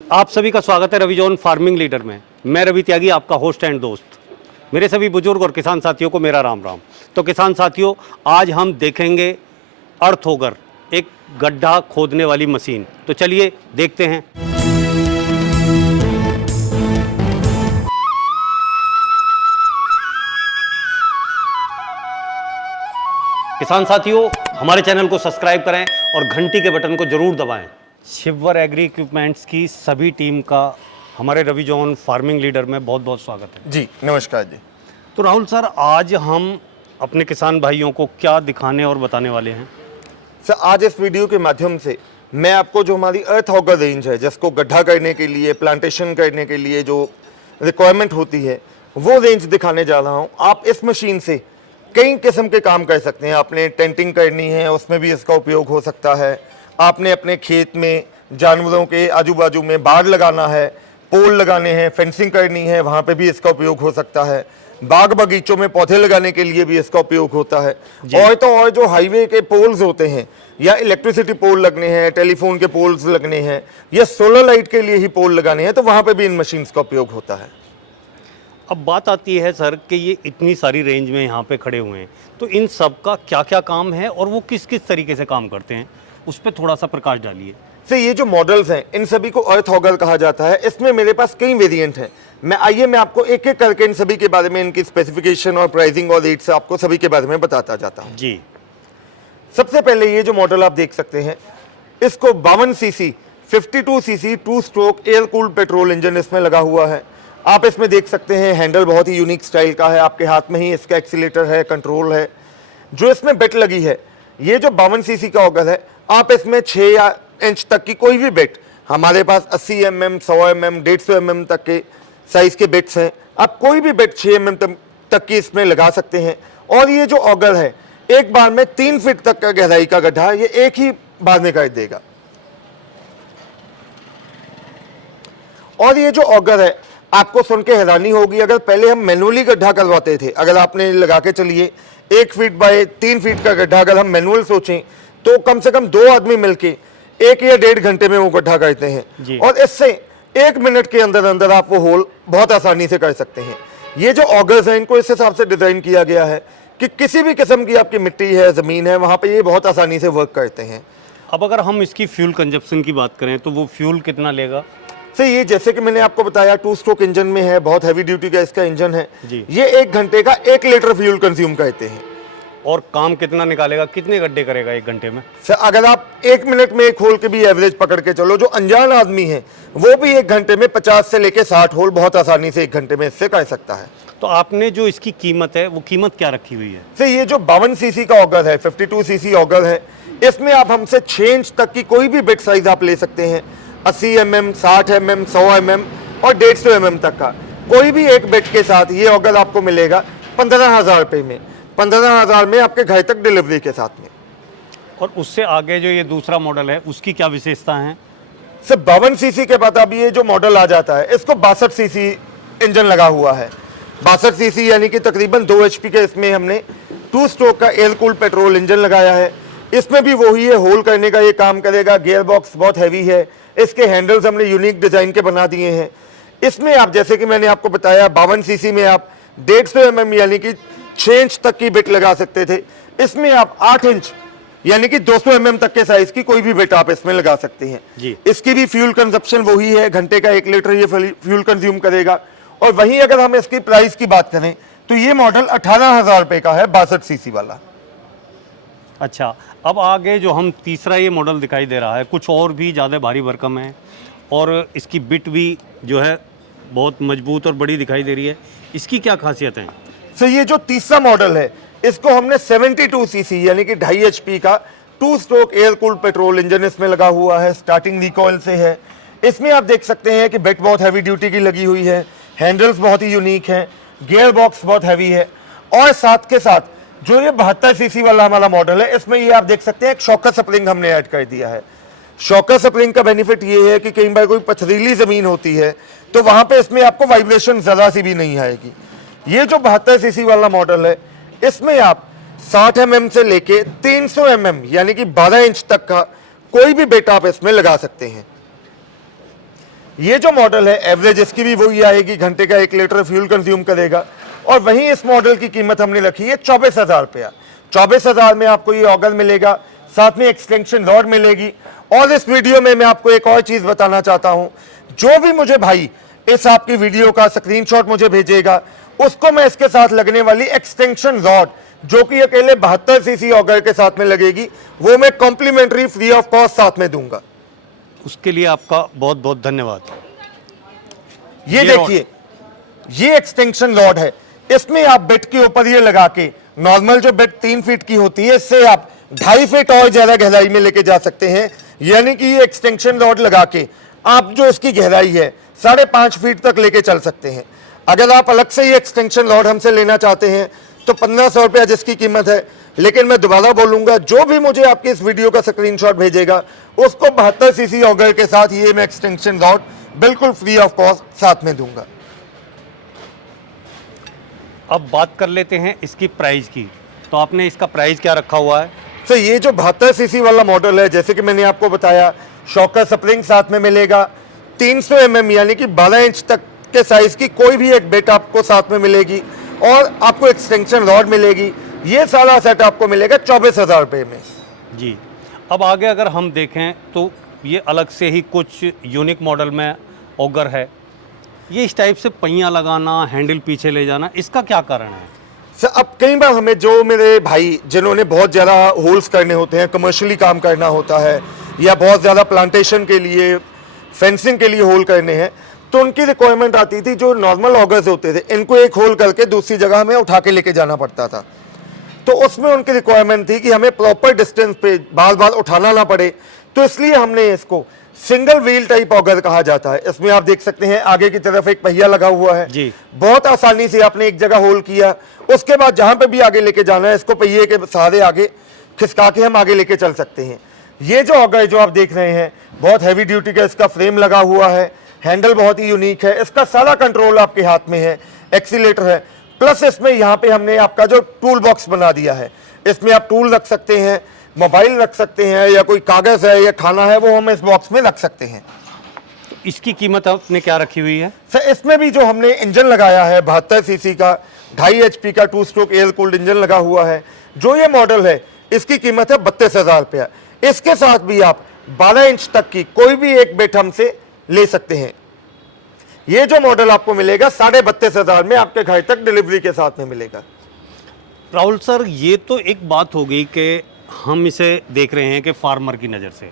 आप सभी का स्वागत है रविजॉन फार्मिंग लीडर में। मैं रवि त्यागी, आपका होस्ट एंड दोस्त। मेरे सभी बुजुर्ग और किसान साथियों को मेरा राम राम। तो किसान साथियों, आज हम देखेंगे अर्थऑगर, एक गड्ढा खोदने वाली मशीन। तो चलिए देखते हैं। किसान साथियों, हमारे चैनल को सब्सक्राइब करें और घंटी के बटन को जरूर दबाएं। शिववर एग्री इक्विपमेंट्स की सभी टीम का हमारे रविजॉन फार्मिंग लीडर में बहुत बहुत स्वागत है जी। नमस्कार जी। तो राहुल सर, आज हम अपने किसान भाइयों को क्या दिखाने और बताने वाले हैं? सर, आज इस वीडियो के माध्यम से मैं आपको जो हमारी अर्थऑगर रेंज है, जिसको गड्ढा करने के लिए, प्लांटेशन करने के लिए जो रिक्वायरमेंट होती है, वो रेंज दिखाने जा रहा हूँ। आप इस मशीन से कई किस्म के काम कर सकते हैं। आपने टेंटिंग करनी है, उसमें भी इसका उपयोग हो सकता है। आपने अपने खेत में जानवरों के आजू बाजू में बाड़ लगाना है, पोल लगाने हैं, फेंसिंग करनी है, वहाँ पे भी इसका उपयोग हो सकता है। बाग बगीचों में पौधे लगाने के लिए भी इसका उपयोग होता है। और तो और जो हाईवे के पोल्स होते हैं, या इलेक्ट्रिसिटी पोल लगने हैं, टेलीफोन के पोल्स लगने हैं, या सोलर लाइट के लिए ही पोल लगाने हैं, तो वहाँ पे भी इन मशीन्स का उपयोग होता है। अब बात आती है सर कि ये इतनी सारी रेंज में यहाँ पे खड़े हुए हैं, तो इन सब का क्या क्या काम है और वो किस किस तरीके से काम करते हैं, उस पर थोड़ा सा प्रकाश डालिए। तो ये जो मॉडल्स हैं, इन सभी को अर्थऑगर कहा जाता है। इसमें मेरे पास कई वेरिएंट हैं। मैं आपको एक एक करके इन सभी के बारे में, इनकी स्पेसिफिकेशन और प्राइसिंग और रेट्स आपको सभी के बारे में बताता जाता हूँ जी। सबसे पहले ये जो मॉडल आप देख सकते हैं, इसको 52 CC 52 CC 2 stroke air cooled petrol engine इसमें लगा हुआ है। आप इसमें देख सकते हैं हैंडल बहुत ही यूनिक स्टाइल का है। आपके हाथ में ही इसका एक्सीलेटर है, कंट्रोल है। जो इसमें बेट लगी है, ये जो 52 सीसी का ऑगर है, आप इसमें 6 इंच तक की कोई भी बेट, हमारे पास 80 mm, 100 mm, 150 mm तक के साइज के बेट्स हैं। आप कोई भी बेट 6 mm तक की इसमें लगा सकते हैं। और ये जो ऑगर है, एक बार में 3 फीट तक का गहराई का गड्ढा ये एक ही बार में कर देगा। और ये जो ऑगर है, आपको सुन के हैरानी होगी, अगर पहले हम मैनुअली गड्ढा करवाते थे, अगर आपने लगा के चलिए 1 फीट बाय 3 फीट का गड्ढा अगर हम मैनुअल सोचें, तो कम से कम 2 आदमी मिलके 1 या 1.5 घंटे में वो गड्ढा करते हैं। और इससे 1 मिनट के अंदर अंदर आप वो होल बहुत आसानी से कर सकते हैं। ये जो ऑगर्स हैं, इनको इस हिसाब से डिजाइन किया गया है कि किसी भी किस्म की आपकी मिट्टी है, जमीन है, वहां पे ये बहुत आसानी से वर्क करते हैं। अब अगर हम इसकी फ्यूल कंजप्शन की बात करें तो वो फ्यूल कितना लेगा? ये जैसे कि मैंने आपको बताया 2 स्ट्रोक इंजन में है, बहुत हैवी ड्यूटी का इसका इंजन है। ये 1 घंटे का 1 लीटर फ्यूल कंज्यूम करते हैं। और काम कितना निकालेगा, कितने गड्ढे करेगा 1 घंटे में? सर, अगर आप 1 मिनट में एक होल के भी एवरेज पकड़ के चलो, जो अनजान आदमी है वो भी 1 घंटे में 50 से लेके 60 होल बहुत आसानी से 1 घंटे में इससे कर सकता है। तो आपने जो इसकी कीमत है, वो कीमत क्या रखी हुई है? सर, ये जो 52 सीसी का ऑगर है, 52 सीसी ऑगर है, इसमें आप हमसे 6 इंच तक की कोई भी बेट साइज आप ले सकते हैं। 80 mm, 60 mm, 100 mm और 150 mm तक का कोई भी एक बेट के साथ ये ऑगर आपको मिलेगा 15,000 रुपये में। 15,000 में आपके घर तक डिलीवरी के साथ में। और उससे आगे जो ये दूसरा मॉडल है, उसकी क्या विशेषता है? सर, 52 सीसी के बाद अब ये जो मॉडल आ जाता है, इसको 62 सीसी इंजन लगा हुआ है। 62 सीसी यानी कि तकरीबन 2 HP के इसमें हमने 2 स्ट्रोक का एयर कूल्ड पेट्रोल इंजन लगाया है। इसमें भी वही है, होल करने का ये काम करेगा। गियर बॉक्स बहुत हैवी है। इसके हैंडल्स हमने यूनिक डिजाइन के बना दिए हैं। इसमें आप, जैसे कि मैंने आपको बताया, 52 सीसी में आप 150 mm यानी कि 6 इंच तक की बेट लगा सकते थे। इसमें आप 8 इंच यानी कि 200 mm तक के साइज की कोई भी बेट आप इसमें लगा सकते हैं। इसकी भी फ्यूल कंजप्शन वही है, घंटे का 1 लीटर ये फ्यूल कंज्यूम करेगा। और वहीं अगर हम इसकी प्राइस की बात करें तो ये मॉडल 18,000 रुपये का है, 62 सीसी वाला। अच्छा, अब आगे जो हम तीसरा ये मॉडल दिखाई दे रहा है, कुछ और भी ज़्यादा भारी भरकम है और इसकी बिट भी जो है बहुत मजबूत और बड़ी दिखाई दे रही है। इसकी क्या खासियत है? सर, ये जो तीसरा मॉडल है, इसको हमने 72 सीसी यानी कि 2.5 HP का 2 stroke air cooled petrol engine इसमें लगा हुआ है। स्टार्टिंग रिकॉइल से है। इसमें आप देख सकते हैं कि बेट बहुत हैवी ड्यूटी की लगी हुई है। हैंडल्स बहुत ही यूनिक हैं। गियर बॉक्स बहुत हैवी है। और साथ के साथ जो ये 72 सीसी वाला हमारा मॉडल है, इसमें ये आप देख सकते हैं एक शॉकर स्प्रिंग हमने ऐड कर दिया है। शॉकर स्प्रिंग का बेनिफिट ये है कि कई बार कोई पथरीली जमीन होती है तो वहां पे इसमें आपको वाइब्रेशन जरा सी भी नहीं आएगी। ये जो 72 सीसी वाला मॉडल है, इसमें आप 60 mm से लेके 300 mm यानी कि 12 इंच तक का कोई भी बेट आप इसमें लगा सकते हैं। ये जो मॉडल है एवरेज इसकी भी वही आएगी, घंटे का 1 लीटर फ्यूल कंज्यूम करेगा। और वहीं इस मॉडल की कीमत हमने रखी है 24,000 रुपया। 24,000 में आपको ये ऑगर मिलेगा, साथ में एक्सटेंशन रॉड मिलेगी। और इस वीडियो में मैं आपको एक और चीज बताना चाहता हूं, जो भी मुझे भाई इस आपकी वीडियो का स्क्रीनशॉट मुझे भेजेगा, उसको मैं इसके साथ लगने वाली एक्सटेंशन रॉड, जो कि अकेले 72 सीसी ऑगर के साथ में लगेगी, वो मैं कॉम्प्लीमेंट्री फ्री ऑफ कॉस्ट साथ में दूंगा। उसके लिए आपका बहुत बहुत धन्यवाद। ये देखिए, ये एक्सटेंशन रॉड है। इसमें आप बेड के ऊपर ये लगा के, नॉर्मल जो बेड 3 फीट की होती है, इससे आप 2.5 फीट और ज्यादा गहराई में लेके जा सकते हैं। यानी कि ये एक्सटेंशन रॉड लगा के आप जो इसकी गहराई है 5.5 फीट तक लेके चल सकते हैं। अगर आप अलग से ये एक्सटेंशन रॉड हमसे लेना चाहते हैं तो 1500 रुपया जिसकी कीमत है। लेकिन मैं दोबारा बोलूंगा, जो भी मुझे आपके इस वीडियो का स्क्रीनशॉट भेजेगा, उसको 72 सीसी ऑगर के साथ ये मैं एक्सटेंशन रॉड बिल्कुल फ्री ऑफ कॉस्ट साथ में दूंगा। अब बात कर लेते हैं इसकी प्राइस की। तो आपने इसका प्राइस क्या रखा हुआ है? तो ये जो 72 सीसी वाला मॉडल है, जैसे कि मैंने आपको बताया, शॉकर स्प्रिंग साथ में मिलेगा, 300 mm यानी कि 12 इंच तक के साइज की कोई भी एक बेट आपको साथ में मिलेगी, और आपको एक्सटेंशन रॉड मिलेगी। ये सारा सेट आपको मिलेगा 24,000 रुपये में। जी। अब आगे अगर हम देखें तो ये अलग से ही कुछ यूनिक मॉडल में ऑगर है। ये इस टाइप से पहिया लगाना, हैंडल पीछे ले जाना, इसका क्या कारण है? सर, अब कई बार हमें, जो मेरे भाई जिन्होंने बहुत ज़्यादा होल्स करने होते हैं, कमर्शियली काम करना होता है, या बहुत ज़्यादा प्लांटेशन के लिए, फेंसिंग के लिए होल करने हैं, तो उनकी रिक्वायरमेंट आती थी, जो नॉर्मल ऑगर्स होते थे, इनको एक होल करके दूसरी जगह हमें उठा के लेके जाना पड़ता था। तो उसमें उनकी रिक्वायरमेंट थी कि हमें प्रॉपर डिस्टेंस पे बार बार उठाना ना पड़े, तो इसलिए हमने इसको सिंगल व्हील टाइप ऑगर कहा जाता है। इसमें आप देख सकते हैं आगे की तरफ एक पहिया लगा हुआ है जी। बहुत आसानी से आपने एक जगह होल किया, उसके बाद जहां पे भी आगे लेके जाना है, इसको पहिए के सहारे आगे खिसका के हम आगे लेके चल सकते हैं। ये जो ऑगर जो आप देख रहे हैं, बहुत हैवी ड्यूटी का इसका फ्रेम लगा हुआ है, हैंडल बहुत ही यूनिक है, इसका सारा कंट्रोल आपके हाथ में है, एक्सीलेटर है, प्लस इसमें यहाँ पे हमने आपका जो टूल बॉक्स बना दिया है, इसमें आप टूल रख सकते हैं, मोबाइल रख सकते हैं, या कोई कागज है या खाना है वो हम इस बॉक्स में रख सकते हैं। इसकी कीमत आपने क्या रखी हुई है? सर, इसमें भी जो हमने इंजन लगाया है 72 सीसी का 2.5 HP का 2 स्ट्रोक एयर कूल्ड इंजन लगा हुआ है, जो ये मॉडल है इसकी कीमत है 32,000 रुपया। इसके साथ भी आप 12 इंच तक की कोई भी एक बेट हमसे ले सकते हैं। ये जो मॉडल आपको मिलेगा 32,500 में, आपके घर तक डिलीवरी के साथ में मिलेगा। राहुल सर, ये तो एक बात हो गई कि हम इसे देख रहे हैं कि फार्मर की नज़र से,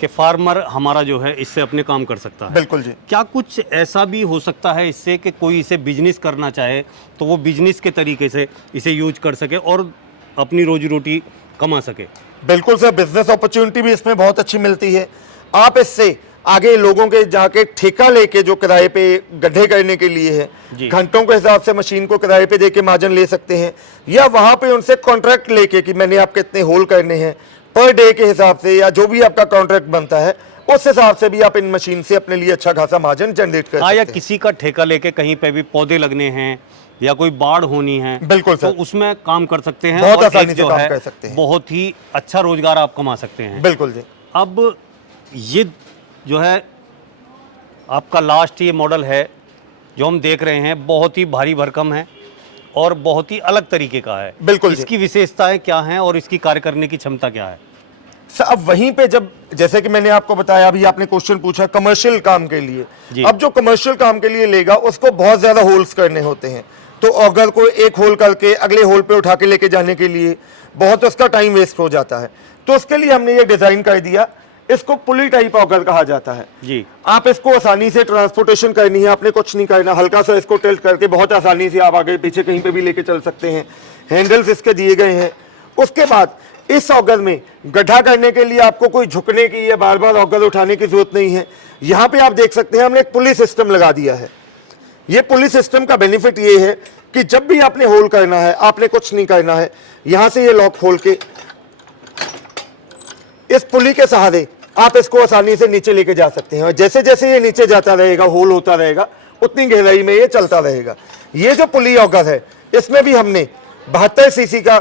कि फार्मर हमारा जो है इससे अपने काम कर सकता है। बिल्कुल जी। क्या कुछ ऐसा भी हो सकता है इससे कि कोई इसे बिजनेस करना चाहे तो वो बिजनेस के तरीके से इसे यूज कर सके और अपनी रोजी रोटी कमा सके? बिल्कुल सर, बिजनेस अपॉर्चुनिटी भी इसमें बहुत अच्छी मिलती है। आप इससे आगे लोगों के जाके ठेका लेके, जो किराए पे गड्ढे करने के लिए है, घंटों के हिसाब से मशीन को किराए पे देके मार्जिन ले सकते हैं, या वहां पे उनसे कॉन्ट्रैक्ट लेके कि मैंने आपके इतने होल करने हैं पर डे के हिसाब से, या जो भी आपका कॉन्ट्रैक्ट बनता है उस हिसाब से भी आप इन मशीन से अपने लिए अच्छा खासा मार्जिन जनरेट कर सकते हैं। या किसी का ठेका लेके कहीं पे भी पौधे लगने हैं या कोई बाढ़ होनी है, बिल्कुल तो सर, उसमें काम कर सकते हैं, बहुत और आसानी एक से जो काम है कर सकते हैं। बहुत ही अच्छा रोजगार आप कमा सकते हैं। बिल्कुल जी। अब ये जो है आपका लास्ट ये मॉडल है जो हम देख रहे हैं, बहुत ही भारी भरकम है और बहुत ही अलग तरीके का है। बिल्कुल जी। इसकी विशेषताएं क्या हैं और इसकी कार्य करने की क्षमता क्या है? सर, अब वहीं पे जब, जैसे कि मैंने आपको बताया, अभी आपने क्वेश्चन पूछा कमर्शियल काम के लिए, अब जो कमर्शियल काम के लिए लेगा उसको बहुत ज्यादा होल्स करने होते हैं, तो ऑगर को एक होल करके अगले होल पे उठा के लेके जाने के लिए बहुत उसका टाइम वेस्ट हो जाता है। तो उसके लिए हमने ये डिजाइन कर दिया, इसको पुली टाइप ऑगर कहा जाता है जी। आप इसको आसानी से ट्रांसपोर्टेशन करनी है, आपने कुछ नहीं करना, हल्का सा इसको टिल्ट करके बहुत आसानी से आप आगे पीछे कहीं पे भी लेके चल सकते हैं। हैंडल्स इसके दिए गए हैं। उसके बाद इस ऑगर में गड्ढा करने के लिए आपको कोई झुकने की या बार बार ऑगर उठाने की जरूरत नहीं है। यहाँ पे आप देख सकते हैं हमने एक पुली सिस्टम लगा दिया है। ये पुली सिस्टम का बेनिफिट ये है कि जब भी आपने होल करना है, आपने कुछ नहीं करना है, यहाँ से ये लॉक खोल के इस पुली के सहारे आप इसको आसानी से नीचे लेके जा सकते हैं, और जैसे जैसे ये नीचे जाता रहेगा, होल होता रहेगा, उतनी गहराई में ये चलता रहेगा। ये जो पुली ऑगर है इसमें भी हमने 72 सीसी का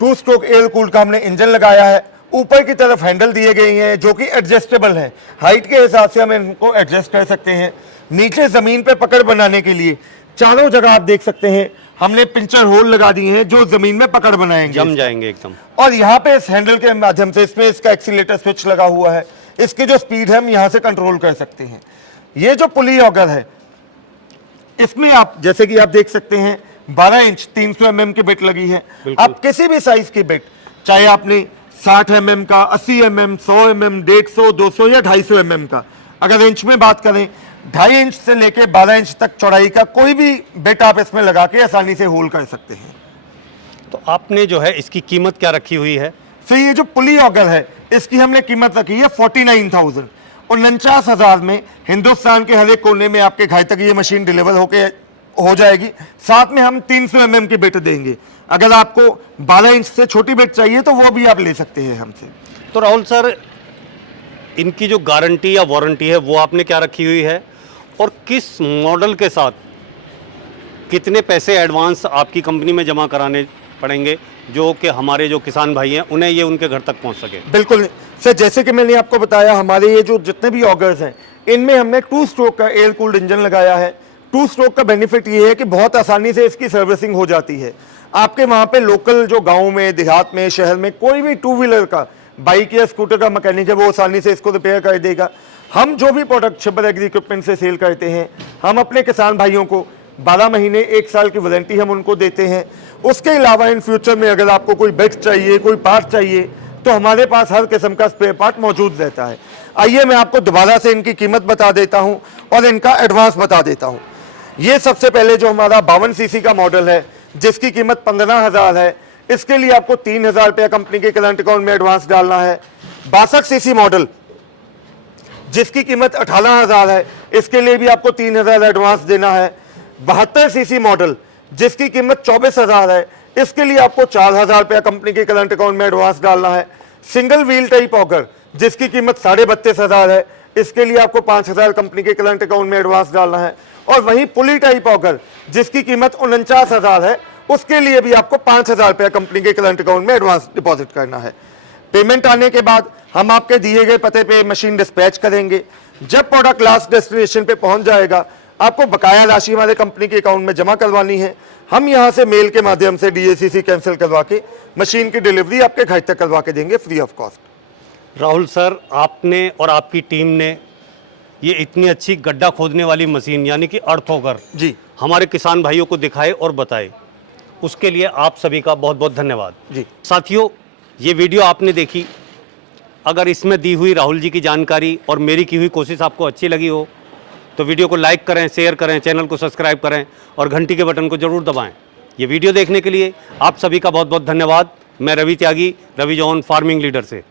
2 स्ट्रोक एयर कूल्ड का हमने इंजन लगाया है, ऊपर की तरफ हैंडल दिए गए हैं जो कि एडजस्टेबल हैं, हाइट के हिसाब से हम इनको एडजस्ट कर सकते हैं। नीचे जमीन पे पकड़ बनाने के लिए चारों जगह आप देख सकते हैं हमने पिंचर होल लगा दिए हैं जो जमीन में पकड़ बनाएंगे, जम जाएंगे एकदम। और यहाँ पे इस हैंडल के माध्यम से इसमें इसका एक्सीलेटर स्विच लगा हुआ है, इसकी जो स्पीड है हम यहाँ से कंट्रोल कर सकते हैं। ये जो पुली ऑगर है इसमें आप जैसे कि आप देख सकते हैं 12 इंच 300 mm की बिट लगी है। आप किसी भी साइज की बिट, चाहे आपने 60 mm का, 80 mm, 100 mm, 150, 200 या 250 mm का, अगर इंच में बात करें 2.5 इंच से लेके 12 इंच तक चौड़ाई का कोई भी बिट आप इसमें लगा के आसानी से होल कर सकते हैं। तो आपने जो है इसकी कीमत क्या रखी हुई है? तो ये जो पुली ऑगर है इसकी हमने कीमत रखी है 49,000 और 49,000 में हिंदुस्तान के हर एक कोने में आपके घर तक ये मशीन डिलीवर हो जाएगी। साथ में हम 300 mm की बिट देंगे। अगर आपको 12 इंच से छोटी बिट चाहिए तो वो भी आप ले सकते हैं हमसे। तो राहुल सर, इनकी जो गारंटी या वारंटी है वो आपने क्या रखी हुई है, और किस मॉडल के साथ कितने पैसे एडवांस आपकी कंपनी में जमा कराने पड़ेंगे जो कि हमारे जो किसान भाई हैं उन्हें ये उनके घर तक पहुंच सके? बिल्कुल सर, जैसे कि मैंने आपको बताया हमारे ये जो जितने भी ऑगर्स हैं इनमें हमने 2 स्ट्रोक का एयर कूल्ड इंजन लगाया है। 2 स्ट्रोक का बेनिफिट ये है कि बहुत आसानी से इसकी सर्विसिंग हो जाती है। आपके वहाँ पे लोकल जो गाँव में, देहात में, शहर में कोई भी 2 व्हीलर का, बाइक या स्कूटर का मैकेनिक है वो आसानी से इसको रिपेयर कर देगा। हम जो भी प्रोडक्ट छिब्बर एग्री इक्विपमेंट से सेल करते हैं हम अपने किसान भाइयों को 12 महीने 1 साल की वारंटी हम उनको देते हैं। उसके अलावा इन फ्यूचर में अगर आपको कोई बेल्ट चाहिए, कोई पार्ट चाहिए तो हमारे पास हर किस्म का स्पेयर पार्ट मौजूद रहता है। आइए मैं आपको दोबारा से इनकी कीमत बता देता हूं और इनका एडवांस बता देता हूं। ये सबसे पहले जो हमारा 52 सीसी का मॉडल है जिसकी कीमत 15,000 है, इसके लिए आपको 3,000 रुपया कंपनी के करंट अकाउंट में एडवांस डालना है। 62 सीसी मॉडल जिसकी कीमत 18,000 है, इसके लिए भी आपको 3,000 एडवांस देना है। 72 सीसी मॉडल जिसकी कीमत 24,000 है, इसके लिए आपको 4,000 रुपया कंपनी के करंट अकाउंट में एडवांस डालना है। सिंगल व्हील टाइप ऑगर जिसकी कीमत 32,500 है, इसके लिए आपको 5,000 कंपनी के करंट अकाउंट में एडवांस डालना है। और वहीं पुली टाइप ऑगर जिसकी कीमत 49,000 है, उसके लिए भी आपको 5,000 रुपया कंपनी के करंट अकाउंट में एडवांस डिपॉजिट करना है। पेमेंट आने के बाद हम आपके दिए गए पते पे मशीन डिस्पैच करेंगे। जब प्रोडक्ट लास्ट डेस्टिनेशन पे पहुंच जाएगा आपको बकाया राशि हमारे कंपनी के अकाउंट में जमा करवानी है। हम यहां से मेल के माध्यम से DACC कैंसिल करवा के मशीन की डिलीवरी आपके घर तक करवा के देंगे free of cost. Rahul sir, आपने और आपकी टीम ने ये इतनी अच्छी गड्ढा खोदने वाली मशीन यानी कि अर्थ ऑगर जी हमारे किसान भाइयों को दिखाए और बताए, उसके लिए आप सभी का बहुत बहुत धन्यवाद। जी साथियों, ये वीडियो आपने देखी, अगर इसमें दी हुई राहुल जी की जानकारी और मेरी की हुई कोशिश आपको अच्छी लगी हो तो वीडियो को लाइक करें, शेयर करें, चैनल को सब्सक्राइब करें और घंटी के बटन को जरूर दबाएं। ये वीडियो देखने के लिए आप सभी का बहुत बहुत धन्यवाद। मैं रवि त्यागी, रवि जॉन फार्मिंग लीडर से।